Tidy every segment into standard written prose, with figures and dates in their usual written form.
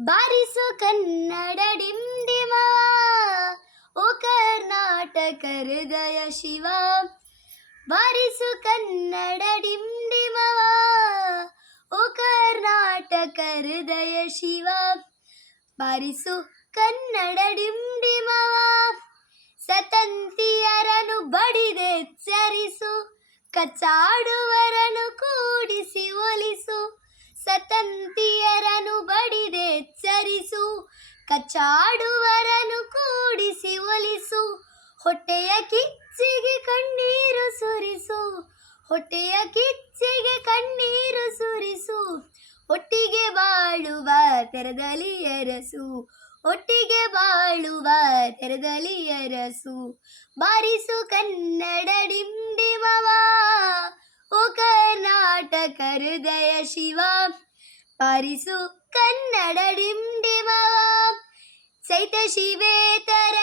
ಬಾರಿಸು ಕನ್ನಡ ಡಿಂಡಿಮವ, ಓ ಕರ್ನಾಟಕ ಹೃದಯ ಶಿವ. ಬಾರಿಸು ಕನ್ನಡ ಡಿಂಡಿಮವ, ಓ ಕರ್ನಾಟಕ ಹೃದಯ ಶಿವ. ಬಾರಿಸು ಕನ್ನಡ ಡಿಂಡಿಮವ, ಸತಂತಿಯರನು ಬಡಿದೆಚ್ಚರಿಸು, ಕಚ್ಚಾಡುವರನು ಕೂಡಿಸಿ ಒಲಿಸು. ಸತಂತಿಯರನು ಬಡಿದೆಚ್ಚರಿಸು, ಕಚ್ಚಾಡುವರನು ಕೂಡಿಸಿ ಒಲಿಸು. ಹೊಟ್ಟೆಯ ಕಿಚ್ಚಿಗೆ ಕಣ್ಣೀರು ಸುರಿಸು, ಹೊಟ್ಟೆಯ ಕಿಚ್ಚಿಗೆ ಕಣ್ಣೀರು ಸುರಿಸು. ಒಟ್ಟಿಗೆ ಬಾಳುವ ತೆರದಲ್ಲಿ ಅರಸು, ಒಟ್ಟಿಗೆ ಬಾಳುವ ತೆರದಲ್ಲಿ ಅರಸು. ಬಾರಿಸು ಕನ್ನಡ ಡಿಂಡಿಮವ, ಓ ಕರ್ನಾಟಕ ಹೃದಯ ಶಿವ. ಬಾರಿಸು ಕನ್ನಡ ಡಿಂಡಿಮವ, ಚೈತ ಶಿವೇತರ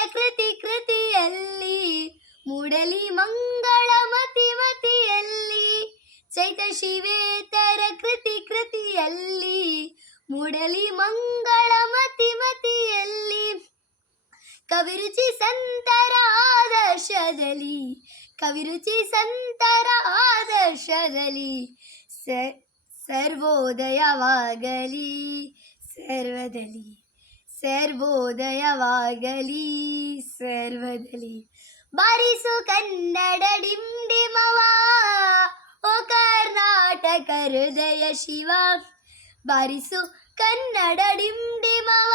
ಕೃತಿಯಲ್ಲಿ ಮೂಡಲಿ ಮಂಗಳ ಮತಿಯಲ್ಲಿ. ಚೈತ ಶಿವೇತರ ಕೃತಿಯಲ್ಲಿ ಮೂಡಲಿ ಮಂಗಳ ಮತಿಯಲ್ಲಿ. ಕವಿರುಚಿ ಸಂತರ ಆದರ್ಶದಲ್ಲಿ, ಕವಿರುಚಿ ಸಂತರ ಆದರ್ಶದಲ್ಲಿ ಸರ್ವೋದಯವಾಗಲಿ ಸರ್ವದಲ್ಲಿ, ಸರ್ವೋದಯವಾಗಲಿ ಸರ್ವದಲ್ಲಿ. ಬಾರಿಸು ಕನ್ನಡ ಡಿಂಡಿಮವ, ಓ ಕರ್ನಾಟಕ ಹೃದಯ ಶಿವ. ಬಾರಿಸು ಕನ್ನಡ ಡಿಂಡಿಮವ.